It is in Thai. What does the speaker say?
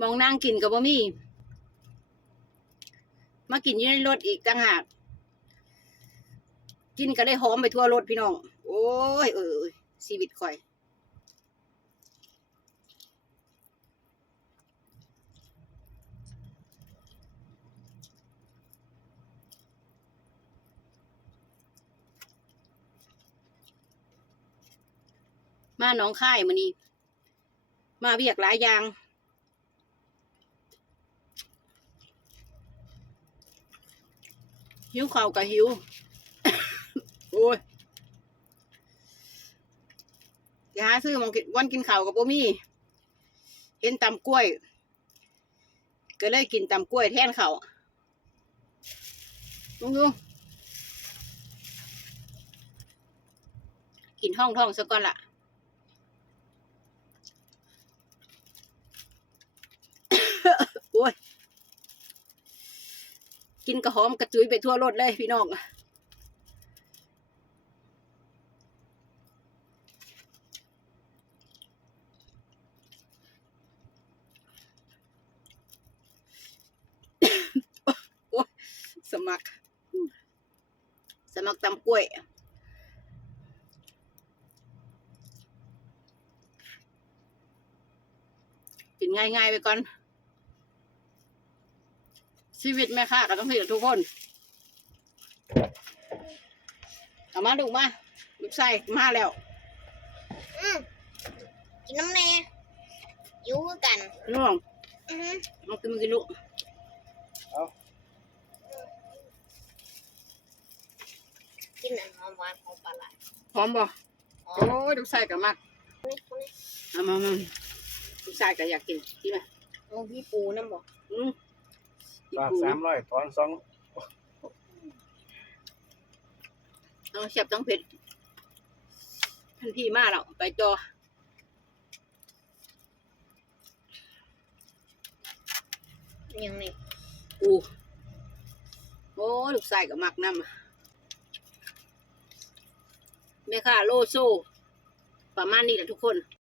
มองนั่งกินกับบ่มี มากินอยู่ในรถอีกต่างหาก กินก็ได้หอมไปทั่วรถพี่น้อง โอ้ยเออชีวิตข่อยมาน้องค่ายมื้อนี้มาเวียกหลายอย่าง หิวข้าวกับหิว โอ้ยอย่าหาซื้อมองกินวันกินข้าวกับบ่มีเห็นตำกล้วย ก็เลยกินตำกล้วยแทนข้าวลุงลุงกินห้องท้องซะก่อนละโอ้ย กินกระหอมกระจุยไปทั่วรถเลยพี่น้องอ้ยสมัคร สมัครตำกล้วยกินง่ายๆไปก่อน ชีวิตแม่ค้าก็ต้องเสียทุกคนเอามาดูมาลูกชายมาแล้วอืมกินน้ำแน่อยู่คือกันน้องอือหือมากินมากินลูกกินอันหอมหวานของปลาไหลพร้อมบ่หอโอ้มยลูกชายก็มักนี่คนนี้เอามามาลูกชายก็อยากกินกินไหมโอ้พี่ปูน้ำบอกอืมอี ฝากสามร้อยถอนสองต้องเสียบต้องเผ็ดท่านพี่มากแล้วไปต่อยังนี่ปูโอ้ลูกชายก็มักน้ำแม่ค้าโลโซ ประมาณนี้แหละทุกคน